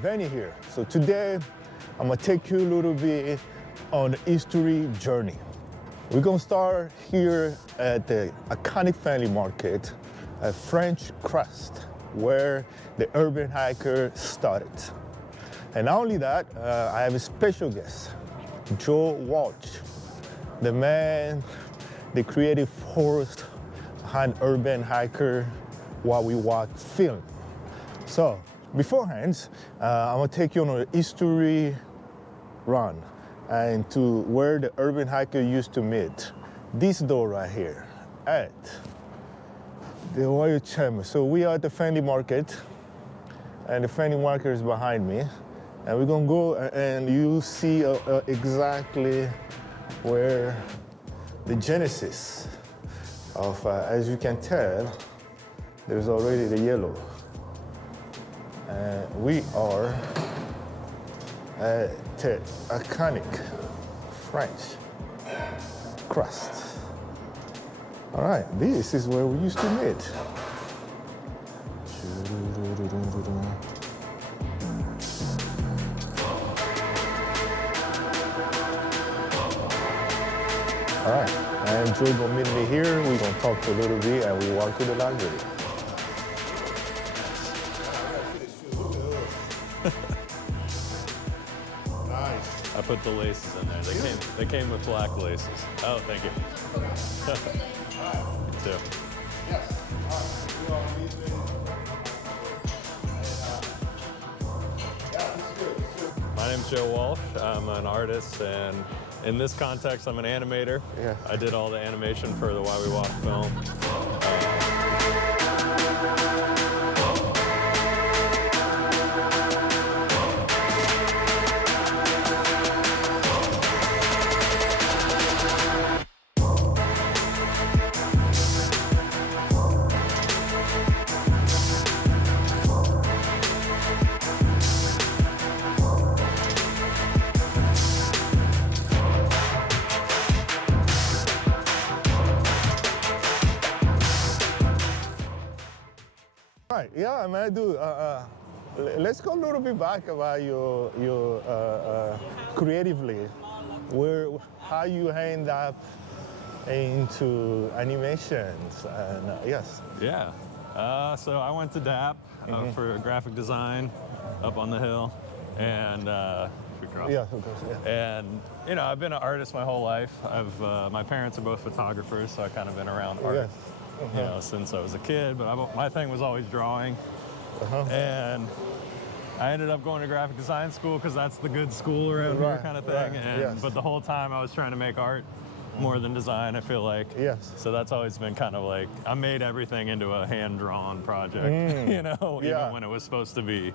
Vanny here. So today I'm gonna take you a little bit on the history journey. We're gonna start here at the iconic Findlay Market at French Crust, where the urban hiker started. And not only that, I have a special guest, Joe Walsh, the man, the creative force behind urban hiker while we watch film. So beforehand, I'm gonna take you on a history run and to where the urban hiker used to meet. This door right here at the Royal Chamber. So we are at the Findlay Market, and the Findlay Market is behind me. And we're gonna go and you see exactly where the genesis of, as you can tell, there's already the yellow. We are at the iconic French Crust. All right, this is where we used to meet. All right, and Joe gonna meet me here. We're gonna talk a little bit and we walk to the library. Nice. I put the laces in there. They came with black laces. Oh, thank you. You too. Yes. My name's Joe Walsh. I'm an artist, and in this context, I'm an animator. Yeah. I did all the animation for the Why We Walk film. Right, yeah, I mean, I do. Let's go a little bit back about your creatively, how you end up into animations, and yes. Yeah. So I went to DAP for graphic design up on the hill, and Yeah, of course, yeah. And you know, I've been an artist my whole life. My parents are both photographers, so I've kind of been around art. Yes. You know, since I was a kid, but my thing was always drawing. And I ended up going to graphic design school because that's the good school around here kind of thing. Right, And, yes. But the whole time I was trying to make art more than design, I feel like. Yes. So that's always been kind of like, I made everything into a hand-drawn project, you know, even when it was supposed to be,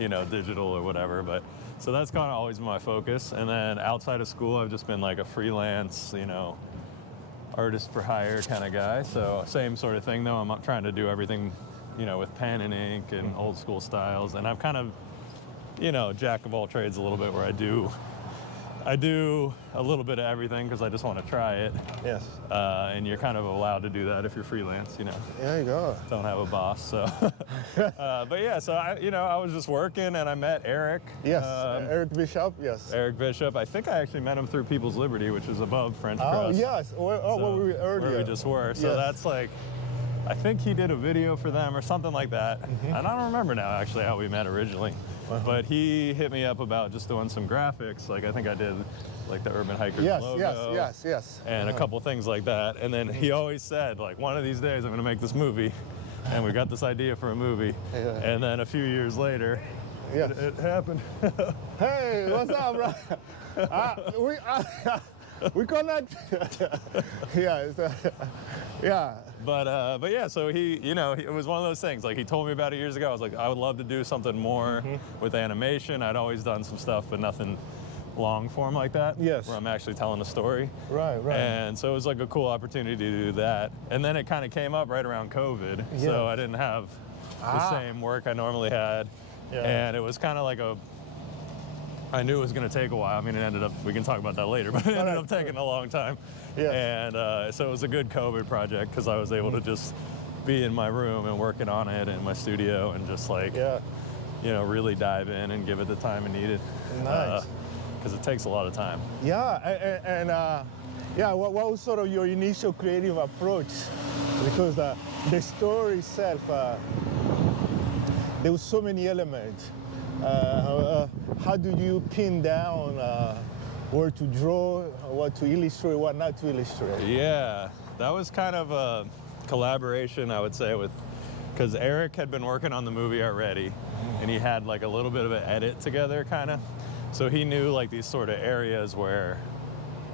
you know, digital or whatever. But so that's kind of always my focus. And then outside of school, I've just been like a freelance, you know, artist for hire kind of guy. So same sort of thing though. I'm not trying to do everything, you know, with pen and ink and old school styles. And I've kind of, you know, jack of all trades a little bit, where I do a little bit of everything because I just want to try it. Yes. And you're kind of allowed to do that if you're freelance, you know. There you go. Don't have a boss, so. But yeah, so I was just working and I met Eric. Yes, Eric Bishop, yes. Eric Bishop. I think I actually met him through People's Liberty, which is above French Crust. Oh, yes. Where we were earlier. Where we just were. So that's like, I think he did a video for them or something like that. And I don't remember now actually how we met originally. But he hit me up about just doing some graphics. Like I think I did like the Urban Hikers logo. Yes. And a couple things like that. And then he always said, like, one of these days I'm gonna make this movie. And we got this idea for a movie. And then a few years later, it happened. Hey, what's up, bro? We connect. Yeah. But yeah, so he, you know, it was one of those things. Like he told me about it years ago. I was like, I would love to do something more with animation. I'd always done some stuff, but nothing long form like that. Yes. Where I'm actually telling a story. Right. And so it was like a cool opportunity to do that. And then it kind of came up right around COVID. So I didn't have the same work I normally had. And it was kind of like I knew it was going to take a while. I mean, it ended up, we can talk about that later, but it ended up taking a long time. And so it was a good COVID project because I was able to just be in my room and working on it in my studio and just like really dive in and give it the time it needed. Nice. Because it takes a lot of time. Yeah, what was sort of your initial creative approach? Because the story itself, there were so many elements. How do you pin down where to draw, what to illustrate, what not to illustrate? Yeah, that was kind of a collaboration, I would say, because Eric had been working on the movie already, and he had like a little bit of an edit together, kind of. So he knew like these sort of areas where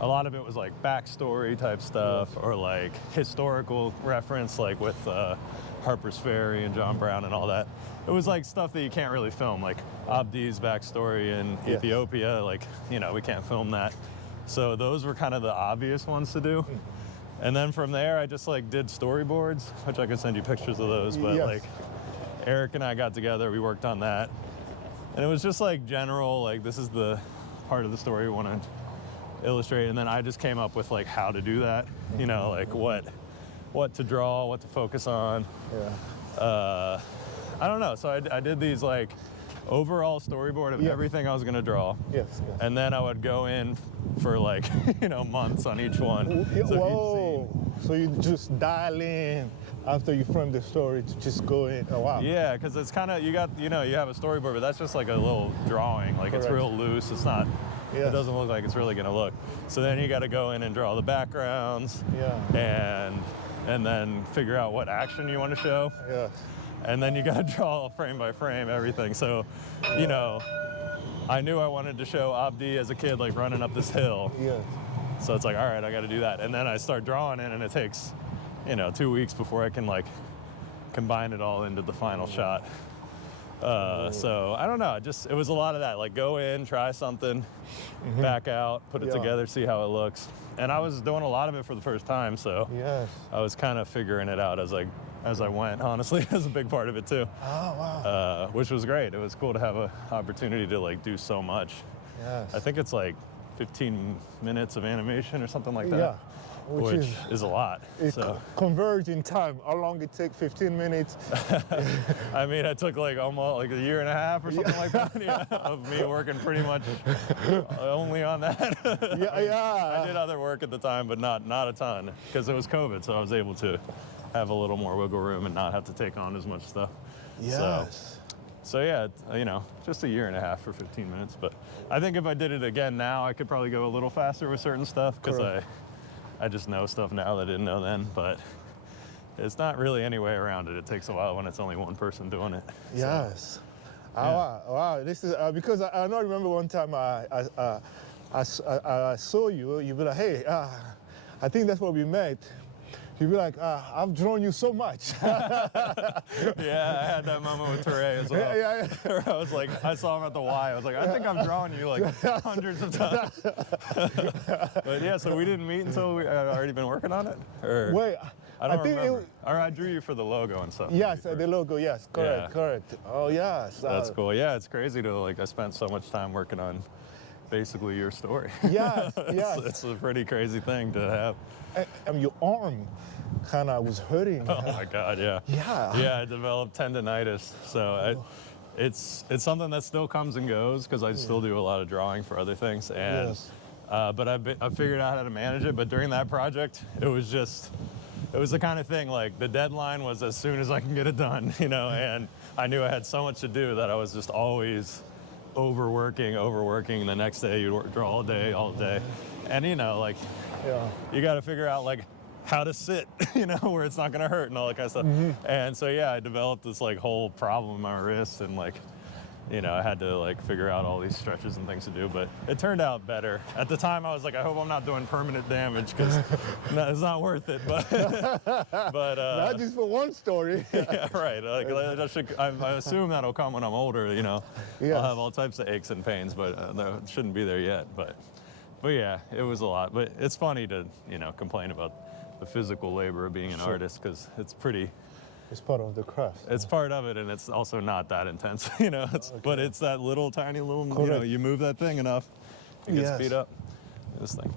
a lot of it was like backstory type stuff, or like historical reference, like with Harper's Ferry and John Brown and all that. It was like stuff that you can't really film, like Abdi's backstory in Ethiopia, like, we can't film that. So those were kind of the obvious ones to do. And then from there, I just like did storyboards, which I can send you pictures of those, but like Eric and I got together, we worked on that. And it was just like general, like this is the part of the story we want to illustrate. And then I just came up with like how to do that, like what to draw, what to focus on. I don't know. So I did these like overall storyboard of everything I was gonna draw. Yes. And then I would go in for like, months on each one. So you just dial in after you frame the story to just go in. Oh, wow. Yeah, because it's kind of, you have a storyboard, but that's just like a little drawing. Like it's real loose. It's not, it doesn't look like it's really gonna look. So then you got to go in and draw the backgrounds. And then figure out what action you want to show. And then you got to draw frame by frame everything. So, I knew I wanted to show Abdi as a kid, like running up this hill. So it's like, all right, I got to do that. And then I start drawing it, and it takes, 2 weeks before I can like combine it all into the final shot. So I don't know, it was a lot of that, like go in, try something, back out, put it together, see how it looks. And I was doing a lot of it for the first time, so I was kind of figuring it out as I went, honestly. It was a big part of it too. Oh, wow. Which was great. It was cool to have an opportunity to like do so much. I think it's like 15 minutes of animation or something like that. Which is a lot. It converged in time. How long it take? 15 minutes? I mean, it took like almost like a year and a half or something like that of me working pretty much only on that. I did other work at the time, but not a ton, because it was COVID, so I was able to have a little more wiggle room and not have to take on as much stuff. So yeah, just a year and a half for 15 minutes. But I think if I did it again now, I could probably go a little faster with certain stuff, because I just know stuff now that I didn't know then, but it's not really any way around it. It takes a while when it's only one person doing it. Wow. This is because I know. I remember one time I saw you. You'd be like, "Hey, I think that's where we met." You'd be like, "I've drawn you so much." I had that moment with Teray as well. I was like, I saw him at the Y. I was like, I think I've drawn you like hundreds of times. But yeah, so we didn't meet until we had already been working on it? Or, Wait, I don't remember. Or I drew you for the logo and stuff. Yes, the logo, yes, correct. Oh, yes. That's cool. Yeah, it's crazy to I spent so much time working on basically your story. Yes. It's a pretty crazy thing to have. And your arm kind of was hurting. Oh my God, yeah. Yeah, I developed tendonitis. So it's something that still comes and goes, because I still do a lot of drawing for other things. And but I figured out how to manage it. But during that project, it was the kind of thing, like the deadline was as soon as I can get it done, and I knew I had so much to do that I was just always overworking. The next day you'd draw all day. And you got to figure out like how to sit, where it's not gonna hurt and all that kind of stuff. And so I developed this like whole problem in my wrist, and like, I had to like figure out all these stretches and things to do, but it turned out better. At the time I was like, I hope I'm not doing permanent damage, because it's not worth it. But not just for one story. Yeah, right. Like I assume that'll come when I'm older. I'll have all types of aches and pains, but that shouldn't be there yet. But yeah, it was a lot. But it's funny to complain about the physical labor of being an artist, because it's part of the craft. It's part of it, and it's also not that intense, but it's that little tiny you move that thing enough, you can speed up this thing.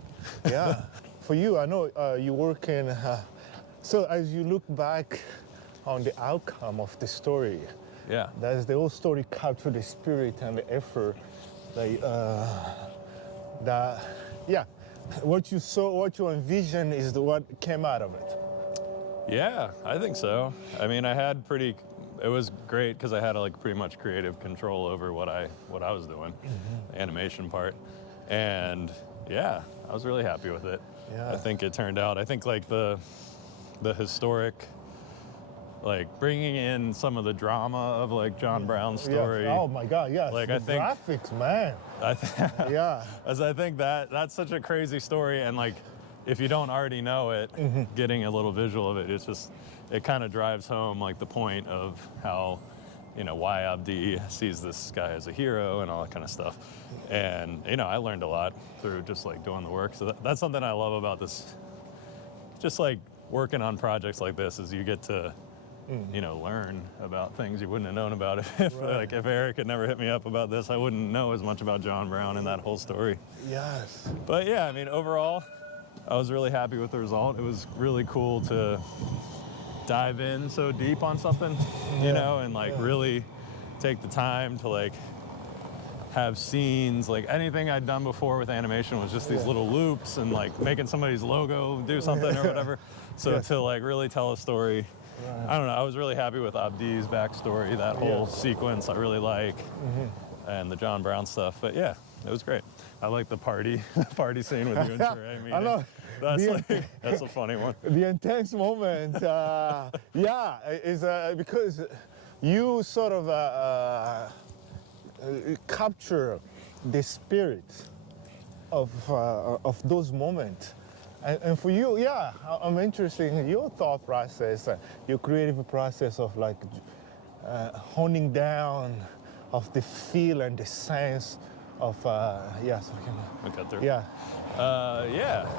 For you, I know you work in, so as you look back on the outcome of the story, Yeah. That's the whole story, capture the spirit and the effort. Like, yeah, what you saw, what you envisioned is what came out of it. Yeah, I think so. I mean, it was great because I had like pretty much creative control over what I was doing, the animation part. And yeah, I was really happy with it. Yeah. I think it turned out, I think like the historic, like bringing in some of the drama of like John Brown's story. Yeah. Oh my God, yes. Like the I think graphics, man. Yeah. As I think that's such a crazy story, and like if you don't already know it, getting a little visual of it, it kind of drives home like the point of how, why Abdi sees this guy as a hero and all that kind of stuff. And I learned a lot through just like doing the work. So that's something I love about this. Just like working on projects like this is you get to learn about things you wouldn't have known about if Eric had never hit me up about this, I wouldn't know as much about John Brown and that whole story. Yes. But yeah, I mean, overall, I was really happy with the result. It was really cool to dive in so deep on something, and like really take the time to like have scenes. Like anything I'd done before with animation was just these little loops and like making somebody's logo do something or whatever. So to like really tell a story, I don't know, I was really happy with Abdi's backstory, that whole sequence I really like, and the John Brown stuff. But yeah, it was great. I like the party scene with you and Trey meeting. I know. That's a funny one. The intense moment, is because you sort of capture the spirit of those moments. And for you, I'm interested in your thought process, your creative process of like honing down of the feel and the sense of, so we can cut through. Yeah.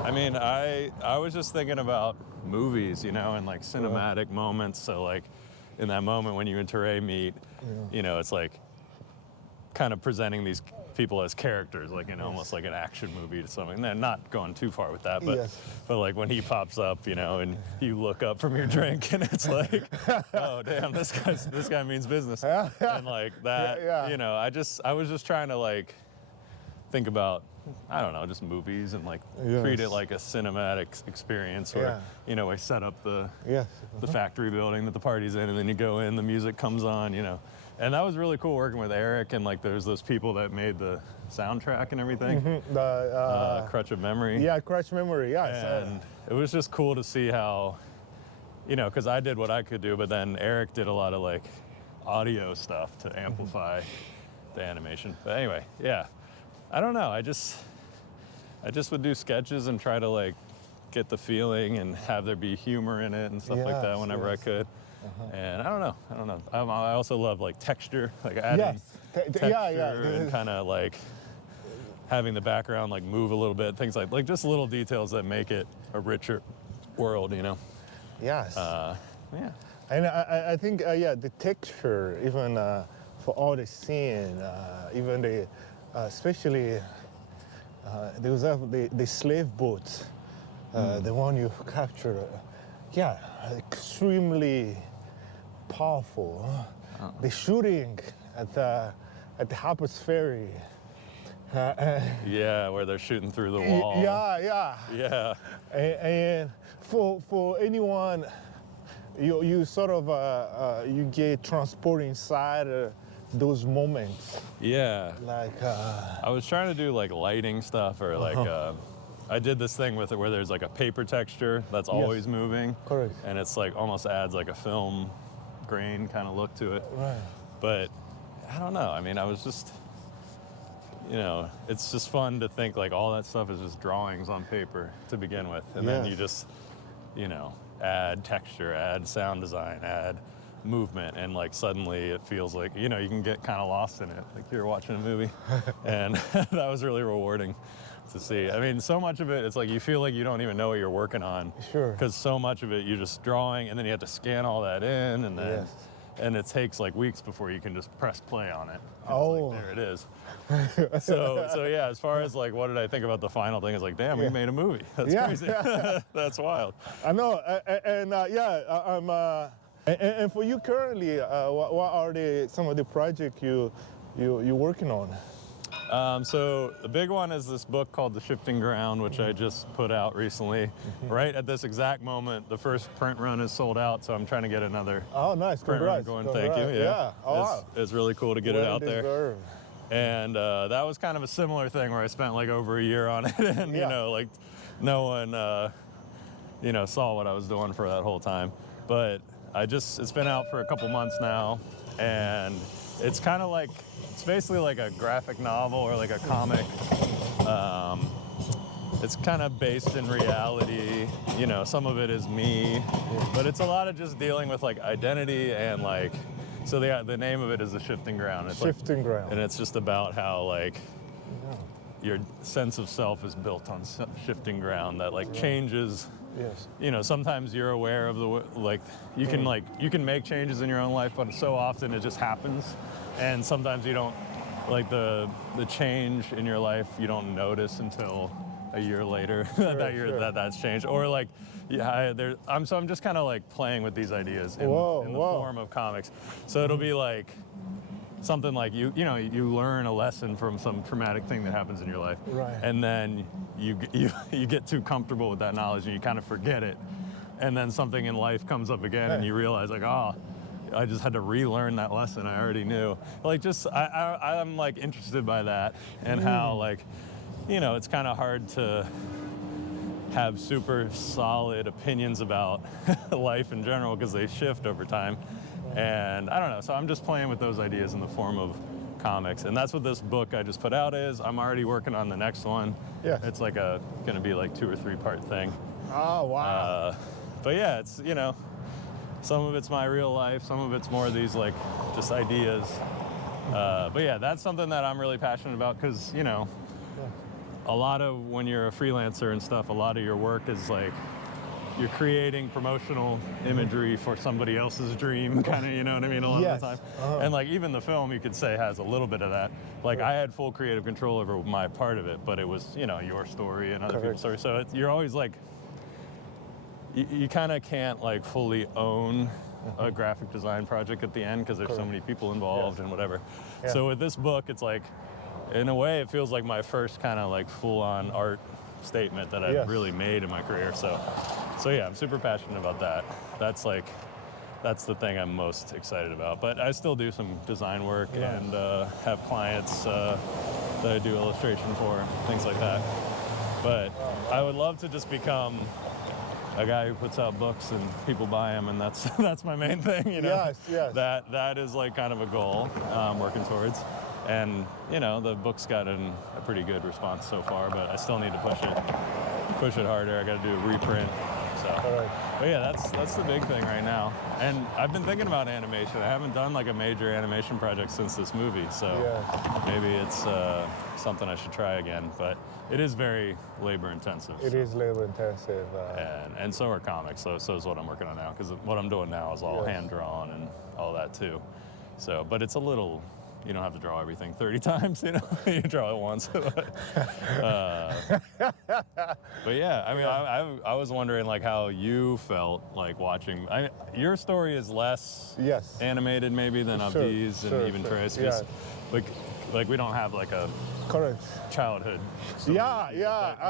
I mean, I was just thinking about movies, and like cinematic moments. So like in that moment when you and Teray meet, it's like kind of presenting these people as characters, like almost like an action movie to something. And not going too far with that, but like when he pops up, and you look up from your drink and it's like, oh damn, this guy means business. And like that, I was just trying to like think about, I don't know, just movies and like treat it like a cinematic experience where, we set up the factory building that the party's in, and then you go in, the music comes on, And that was really cool working with Eric, and like there's those people that made the soundtrack and everything. Crutch of Memory. Yeah, Crutch Memory, And it was just cool to see how, because I did what I could do, but then Eric did a lot of like audio stuff to amplify the animation. But anyway, I don't know. I just would do sketches and try to like get the feeling and have there be humor in it and stuff like that whenever I could. And I don't know. I also love like texture, like adding texture and kind of like having the background like move a little bit, things like just little details that make it a richer world, Yes. And I think the texture, even for all the scene, even the especially there was the slave boat, the one you captured. Extremely powerful. The shooting at the Harper's Ferry. Where they're shooting through the wall. Yeah. And for anyone, you sort of you get transported inside those moments. Yeah. Like I was trying to do like lighting stuff or like I did this thing with it where there's like a paper texture that's always moving. Correct. And it's like almost adds like a film grain kind of look to it. Right. But I don't know. I mean, I was just, it's just fun to think like all that stuff is just drawings on paper to begin with. And then you just, add texture, add sound design, add movement, and like suddenly it feels like, you can get kind of lost in it, like you're watching a movie. And that was really rewarding to see. I mean, so much of it, it's like you feel like you don't even know what you're working on. Sure. Because so much of it you're just drawing, and then you have to scan all that in, and then and it takes like weeks before you can just press play on it. It's like, there it is. So yeah, as far as like what did I think about the final thing, it's like, damn, we made a movie. That's crazy. That's wild. I know, and And for you currently, what are some of the projects you're working on? So the big one is this book called The Shifting Ground, which I just put out recently. Right at this exact moment, the first print run is sold out, so I'm trying to get another nice. print run going. Thank you. Yeah. Oh, wow. It's really cool to get it out there. Deserved. And that was kind of a similar thing where I spent like over a year on it, and you know, like no one, you know, saw what I was doing for that whole time. But it's been out for a couple months now, and it's kind of like, it's basically like a graphic novel or like a comic. It's kind of based in reality. You know, some of it is me, but it's a lot of just dealing with like identity and like, so the name of it is The Shifting Ground. It's Shifting Ground. And it's just about how like your sense of self is built on shifting ground that like changes. Yes. You know, sometimes you're aware of you can make changes in your own life, but so often it just happens. And sometimes you don't, like the change in your life, you don't notice until a year later that's changed. Or like, I'm just kind of like playing with these ideas in the form of comics. So it'll be like something like you learn a lesson from some traumatic thing that happens in your life, right? And then you get too comfortable with that knowledge and you kind of forget it, and then something in life comes up again and you realize like, I just had to relearn that lesson I already knew. Like I'm like interested by that and how like, you know, it's kind of hard to have super solid opinions about life in general because they shift over time. And I don't know, so I'm just playing with those ideas in the form of comics. And that's what this book I just put out is. I'm already working on the next one. Yeah. It's like gonna be like 2 or 3 part thing. Oh, wow. But yeah, it's, you know, some of it's my real life, some of it's more these like just ideas. But yeah, that's something that I'm really passionate about because, you know, a lot of when you're a freelancer and stuff, a lot of your work is like you're creating promotional imagery for somebody else's dream, kind of, you know what I mean, a lot of the time. And like even the film, you could say, has a little bit of that. Like I had full creative control over my part of it, but it was, you know, your story and other people's stories. So you're always like, you kind of can't like fully own a graphic design project at the end because there's so many people involved and whatever. So with this book, it's like, in a way, it feels like my first kind of like full-on art statement that I've really made in my career. So yeah, I'm super passionate about that. That's the thing I'm most excited about. But I still do some design work and have clients that I do illustration for, things like that. But I would love to just become a guy who puts out books and people buy them, and that's my main thing, you know. Yes. That is like kind of a goal I'm working towards. And you know, the book's gotten a pretty good response so far, but I still need to push it harder. I got to do a reprint. So, but yeah, that's the big thing right now. And I've been thinking about animation. I haven't done like a major animation project since this movie, so maybe it's something I should try again. But it is very labor intensive. It is labor intensive. And so are comics. So is what I'm working on now, because what I'm doing now is all hand drawn and all that too. So, but it's a little. You don't have to draw everything 30 times, you know. You draw it once. But yeah, I mean, I was wondering like how you felt like watching. Your story is less animated maybe than Abdi's and even Trey's. Like we don't have like a childhood. But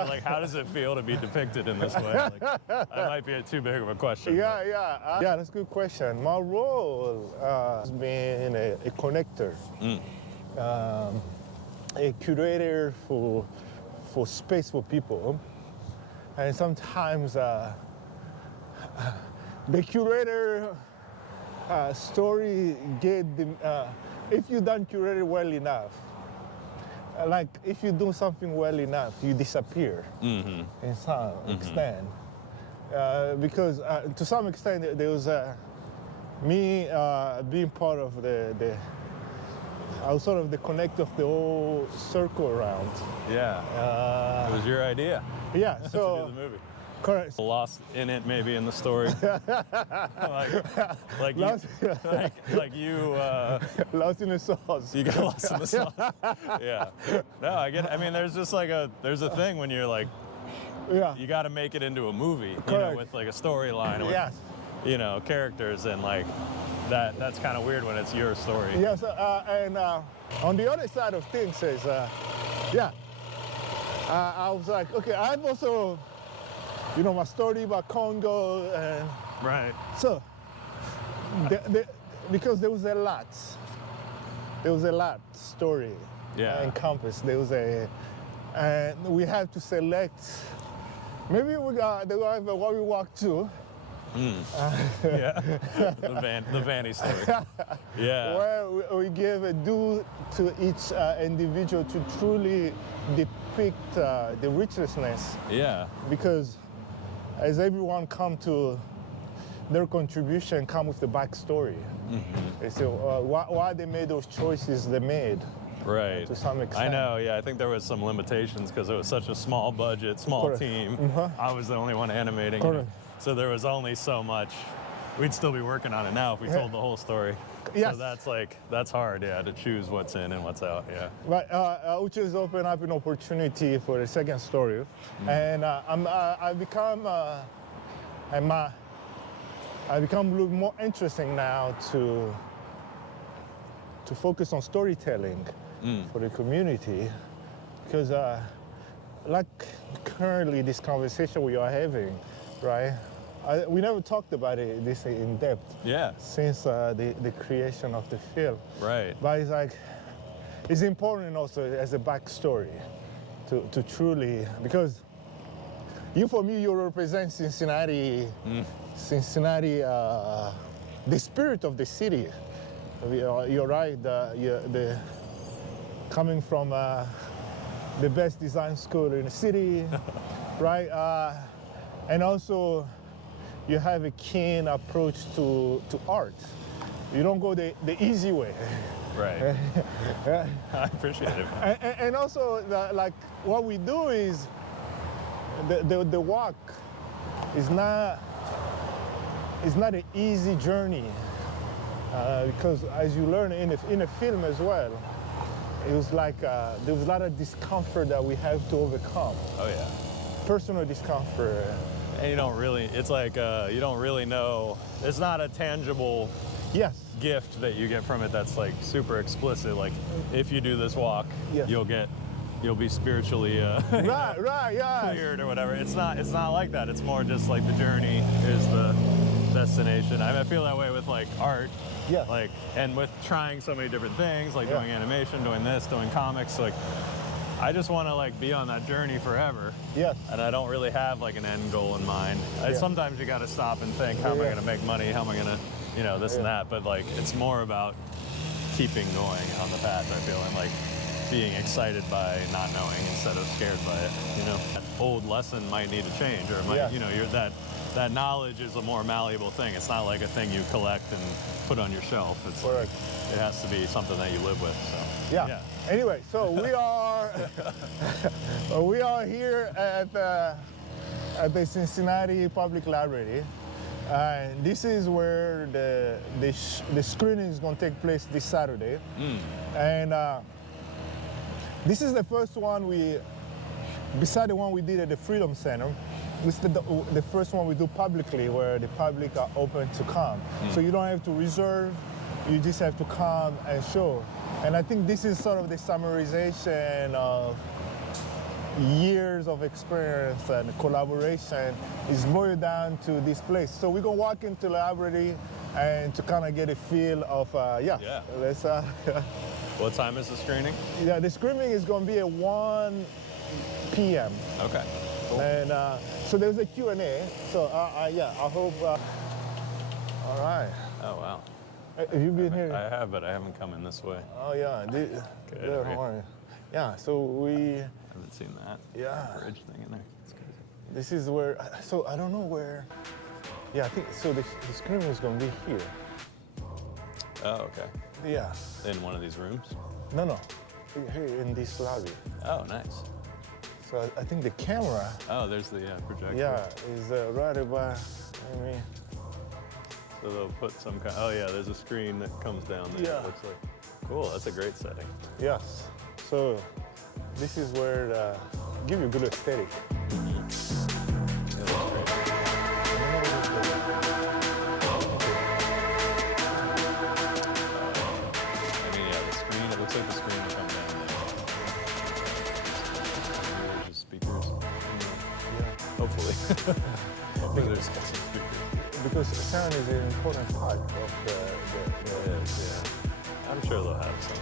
like how does it feel to be depicted in this way? Like, that might be too big of a question. That's a good question. My role has been a connector, a curator for space for people, and sometimes the curator story get the if you done curated well enough. Like if you do something well enough, you disappear in some extent. Because to some extent, there was me being part of I was sort of the connect of the whole circle around. Yeah. It was your idea. Yeah. So to do the movie. Correct. Lost in it, maybe in the story. like you. Lost in the sauce. You got lost in the sauce. Yeah. No, I get it. I mean, there's just like there's a thing when you're like, you got to make it into a movie, you know, with like a storyline. you know, characters, and like that's kind of weird when it's your story. Yes, and on the other side of things is, yeah, I was like, okay, I've also, you know, my story about Congo, and Right. so, because there was a lot story encompassed. There was and we have to select. Maybe we got what we walked to. Yeah, the Vanny story. Yeah. Where we give a due to each individual to truly depict the richness. Yeah. Because as everyone come to their contribution, come with the backstory. They say why they made those choices they made. Right. To some extent. I know, yeah. I think there was some limitations because it was such a small budget, small Correct. team. Mm-hmm. I was the only one animating. Correct. So there was only so much. We'd still be working on it now if we told the whole story. Yes. So that's hard, yeah, to choose what's in and what's out, yeah. But which has opened up an opportunity for the second story, and I become a little more interesting now to focus on storytelling for the community, because like currently this conversation we are having, right? We never talked about it this in depth. Yeah. Since the creation of the film. Right. But it's like, it's important also as a backstory to truly, because for me, you represent Cincinnati, the spirit of the city. You're right, coming from the best design school in the city, right? And also, you have a keen approach to art. You don't go the easy way. Right. I appreciate it. And also, like what we do is the walk is not an easy journey, because as you learn in a film as well, it was like there was a lot of discomfort that we have to overcome. Oh yeah. Personal discomfort. And you don't really, it's like you don't really know, it's not a tangible gift that you get from it that's like super explicit. Like if you do this walk, you'll be spiritually cleared or whatever. It's not like that. It's more just like the journey is the destination. I feel that way with like art. Yeah. Like, and with trying so many different things, like doing animation, doing this, doing comics, like I just want to like be on that journey forever. Yes. And I don't really have like an end goal in mind. Sometimes you got to stop and think, how am I going to make money? How am I going to, you know, this and that. But like, it's more about keeping going on the path, I feel, and like being excited by not knowing instead of scared by it. You know, that old lesson might need to change, or it might, you know, that knowledge is a more malleable thing. It's not like a thing you collect and put on your shelf. It's like, it has to be something that you live with. So yeah. Anyway, so we are here at the Cincinnati Public Library, and this is where the screening is going to take place this Saturday, and this is the first one beside the one we did at the Freedom Center. This is the first one we do publicly, where the public are open to come. So you don't have to reserve, you just have to come and show. And I think this is sort of the summarization of years of experience and collaboration is boiled down to this place. So we're gonna walk into the library and to kind of get a feel of, let's... What time is the screening? Yeah, the screening is gonna be at 1 p.m. Okay. Cool. And so there's a Q&A. So I hope. All right. Oh wow. Have you been here? I have, but I haven't come in this way. Oh yeah. Yeah. So we. Haven't seen that. Yeah. Bridge thing in there. It's crazy. This is where. So I don't know where. Yeah, I think so. The screening is gonna be here. Oh okay. Yeah. In one of these rooms? No. Here in this lobby. Oh nice. So I think the camera. Oh, there's the projector. Yeah, is right about. So they'll put some kind. Oh yeah, there's a screen that comes down there. Yeah. It looks like. Cool. That's a great setting. Yes. So this is where give you a good aesthetic. Yeah, that's great. hopefully. Hopefully there's some speakers. Because sound is an important part of the It is, yeah. I'm sure they'll have some.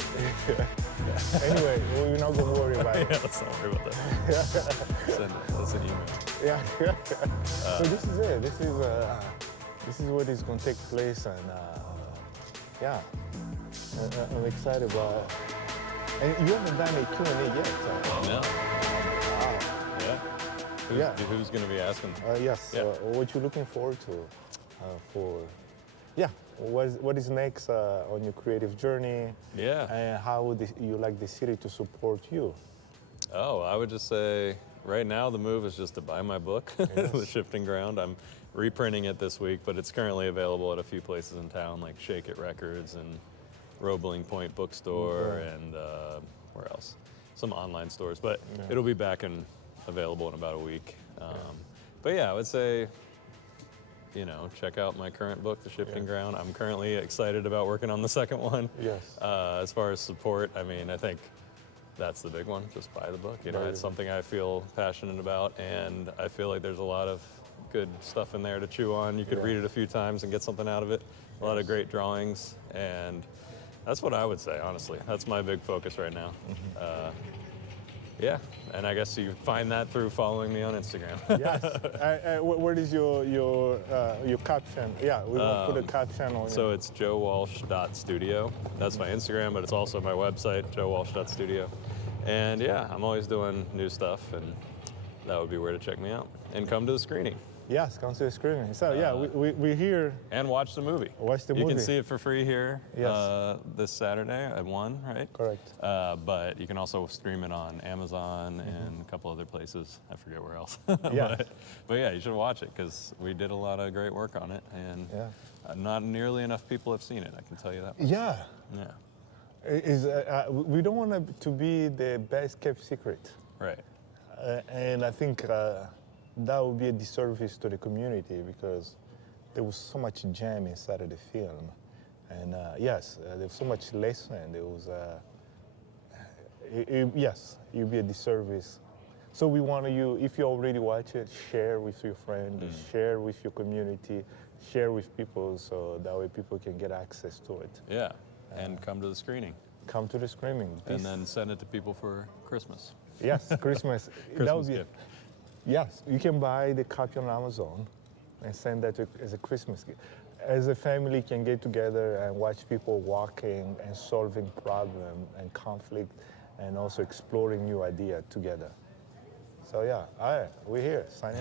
Anyway, we're not gonna worry about it. Yeah, let's not worry about that. Send an email. Yeah. So this is it. This is what is gonna take place, and yeah, I'm excited about it. And you haven't done a Q&A yet. No. Yeah. Who's going to be asking? Yes. Yeah. What you looking forward to what is next on your creative journey? Yeah. And how would you like the city to support you? Oh, I would just say right now the move is just to buy my book, Yes. The Shifting Ground. I'm reprinting it this week, but it's currently available at a few places in town, like Shake It Records and Roebling Point Bookstore, and where else? Some online stores, but it'll be back and available in about a week. But yeah, I would say, check out my current book, The Shifting Ground. I'm currently excited about working on the second one. Yes. As far as support, I mean, I think that's the big one. Just buy the book. It's something I feel passionate about, and I feel like there's a lot of good stuff in there to chew on. You could read it a few times and get something out of it. A lot of great drawings, and that's what I would say, honestly. That's my big focus right now. Yeah, and I guess you find that through following me on Instagram. Yes. What is your caption? Yeah, we will put a caption on. So it's joewalsh.studio. That's my Instagram, but it's also my website, joewalsh.studio. And yeah, I'm always doing new stuff, and that would be where to check me out. And come to the screening. Yes, come to the screening. So yeah, we're here. And watch the movie. Watch the movie. You can see it for free here Yes. this Saturday at 1, right? Correct. But you can also stream it on Amazon and a couple other places. I forget where else. Yeah. But yeah, you should watch it because we did a lot of great work on it, and not nearly enough people have seen it, I can tell you that. Yeah. Yeah. We don't want it to be the best kept secret. Right. And I think that would be a disservice to the community, because there was so much jam inside of the film. And yes, there was so much lesson. There was, yes, it would be a disservice. So we want you, if you already watch it, share with your friends, share with your community, share with people, so that way people can get access to it. Yeah, and come to the screening. Come to the screening. And then send it to people for Christmas. Yes, Christmas. Christmas gift. Yes, you can buy the copy on Amazon and send that as a Christmas gift. As a family can get together and watch people walking and solving problem and conflict, and also exploring new idea together. So yeah, all right, we're here, signing